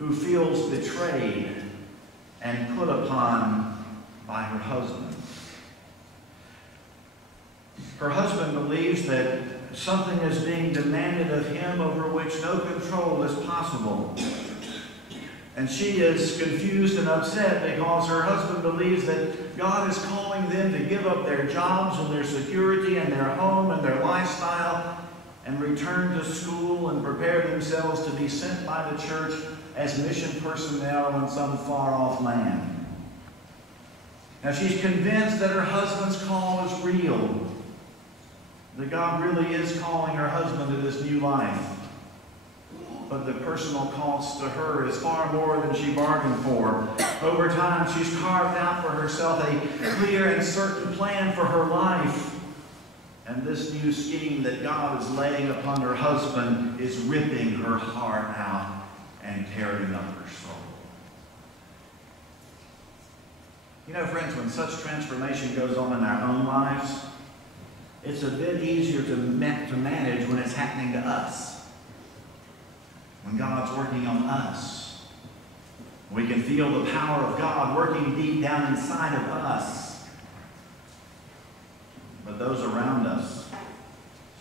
who feels betrayed and put upon by her husband. Her husband believes that something is being demanded of him over which no control is possible. And she is confused and upset because her husband believes that God is calling them to give up their jobs and their security and their home and their lifestyle and return to school and prepare themselves to be sent by the church as mission personnel in some far-off land. Now she's convinced that her husband's call is real, that God really is calling her husband to this new life. But the personal cost to her is far more than she bargained for. Over time, she's carved out for herself a clear and certain plan for her life. And this new scheme that God is laying upon her husband is ripping her heart out and tearing up her soul. You know, friends, when such transformation goes on in our own lives, it's a bit easier to manage when it's happening to us. When God's working on us. We can feel the power of God working deep down inside of us. But those around us,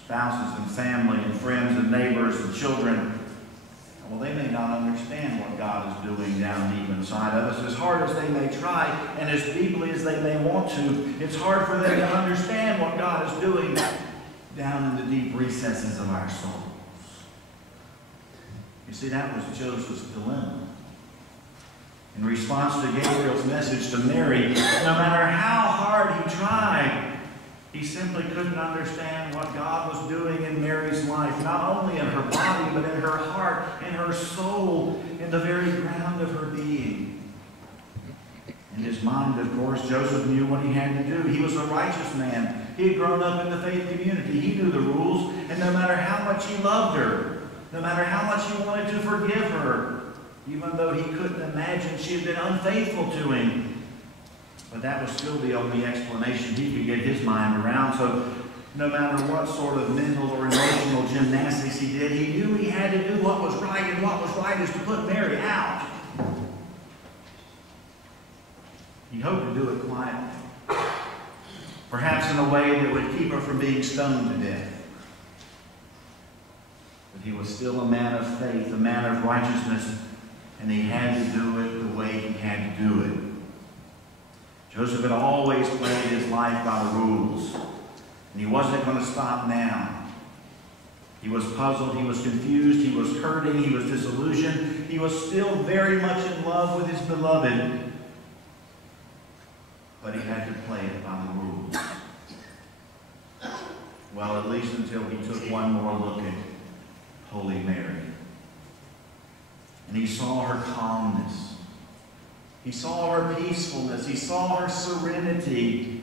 spouses and family and friends and neighbors and children, well, they may not understand what God is doing down deep inside of us. As hard as they may try and as deeply as they may want to, it's hard for them to understand what God is doing down in the deep recesses of our souls. You see, that was Joseph's dilemma. In response to Gabriel's message to Mary, no matter how hard he tried, he simply couldn't understand what God was doing in Mary's life, not only in her body, but in her heart, in her soul, in the very ground of her being. In his mind, of course, Joseph knew what he had to do. He was a righteous man. He had grown up in the faith community. He knew the rules, and no matter how much he loved her, no matter how much he wanted to forgive her, even though he couldn't imagine she had been unfaithful to him, but that was still the only explanation he could get his mind around. So no matter what sort of mental or emotional gymnastics he did, he knew he had to do what was right, and what was right is to put Mary out. He hoped to do it quietly, perhaps in a way that would keep her from being stoned to death. But he was still a man of faith, a man of righteousness, and he had to do it the way he had to do it. Joseph had always played his life by the rules, and he wasn't going to stop now. He was puzzled, he was confused, he was hurting, he was disillusioned. He was still very much in love with his beloved, but he had to play it by the rules. Well, at least until he took one more look at Holy Mary. And he saw her calmness. He saw her peacefulness. He saw her serenity.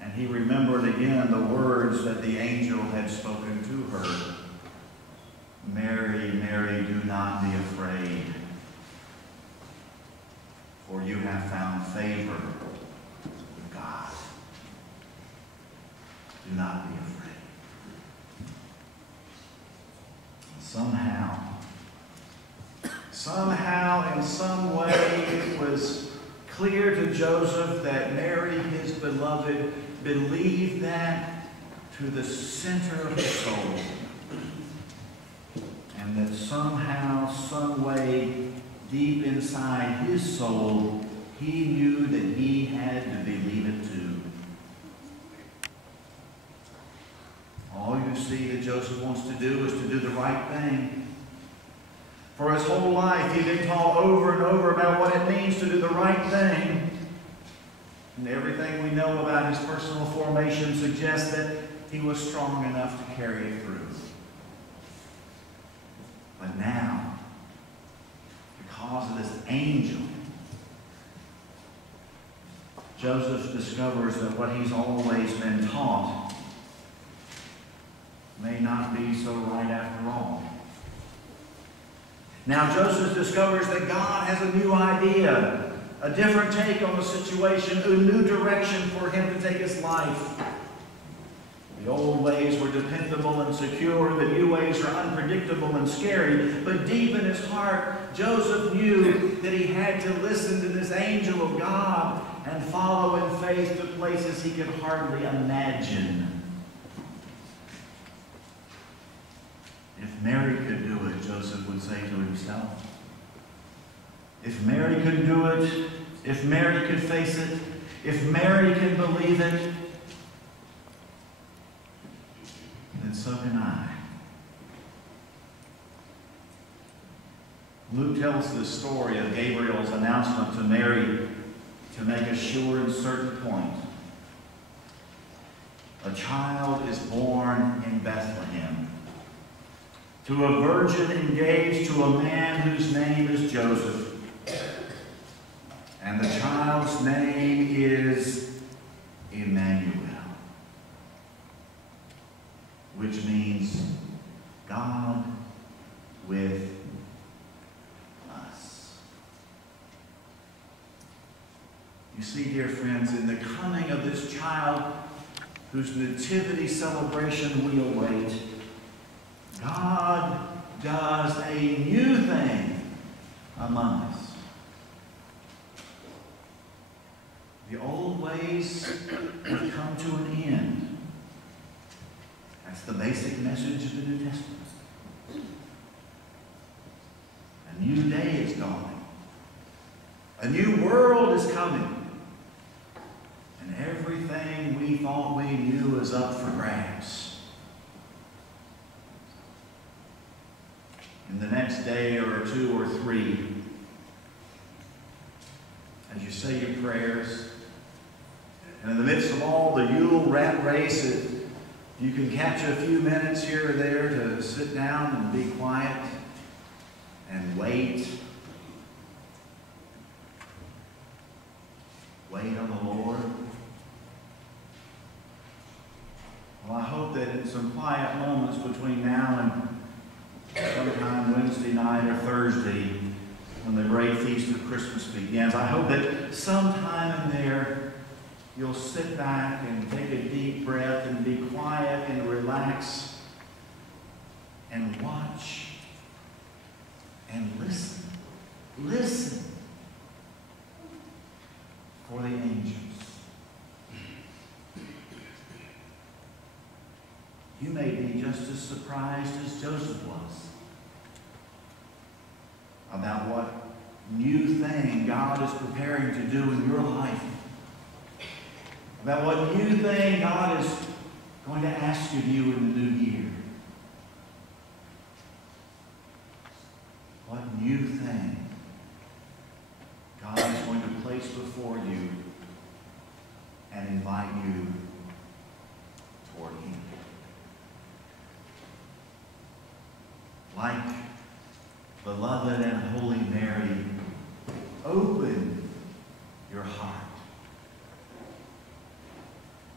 And he remembered again the words that the angel had spoken to her. Mary, Mary, do not be afraid, for you have found favor with God. Do not be afraid. Somehow, in some way, it was clear to Joseph that Mary, his beloved, believed that to the center of his soul. And that somehow, some way, deep inside his soul, he knew that he had to believe it too. All you see that Joseph wants to do is to do the right thing. For his whole life, he'd been taught over and over about what it means to do the right thing. And everything we know about his personal formation suggests that he was strong enough to carry it through. But now, because of this angel, Joseph discovers that what he's always been taught may not be so right after all. Now Joseph discovers that God has a new idea, a different take on the situation, a new direction for him to take his life. The old ways were dependable and secure. The new ways are unpredictable and scary. But deep in his heart, Joseph knew that he had to listen to this angel of God and follow in faith to places he could hardly imagine. If Mary could do it, Joseph would say to himself, if Mary could do it, if Mary could face it, if Mary can believe it, then so can I. Luke tells the story of Gabriel's announcement to Mary to make a sure and certain point. A child is born in Bethlehem to a virgin engaged to a man whose name is Joseph. And the child's name is Emmanuel, which means God with us. You see, dear friends, in the coming of this child whose nativity celebration we await, God does a new thing among us. The old ways have come to an end. That's the basic message of the New Testament. A new day is dawning. A new world is coming. And everything we thought we knew is up for grabs. In the next day or two or three, as you say your prayers, and in the midst of all the Yule rat race, you can catch a few minutes here or there to sit down and be quiet and wait. Wait on the Lord. Well, I hope that in some quiet moments between now and sometime Wednesday night or Thursday, when the great feast of Christmas begins, I hope that sometime in there you'll sit back and take a deep breath and be quiet and relax and watch and listen. Listen for the angels. You may be just as surprised as Joseph was about what new thing God is preparing to do in your life. About what new thing God is going to ask of you in the new year. What new thing God is going to place before you and invite you toward Him. Like beloved and holy Mary, open your heart.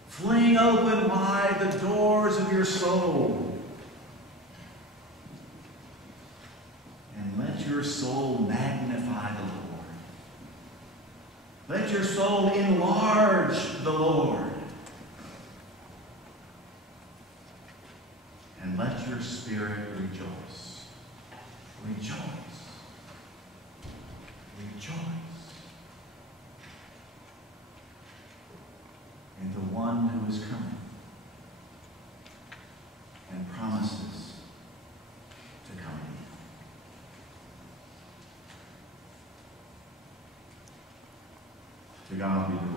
Fling open wide the doors of your soul. And let your soul magnify the Lord. Let your soul enlarge the Lord. And let your spirit rejoice. Rejoice. Rejoice in the one who is coming and promises to come in. To God be the glory.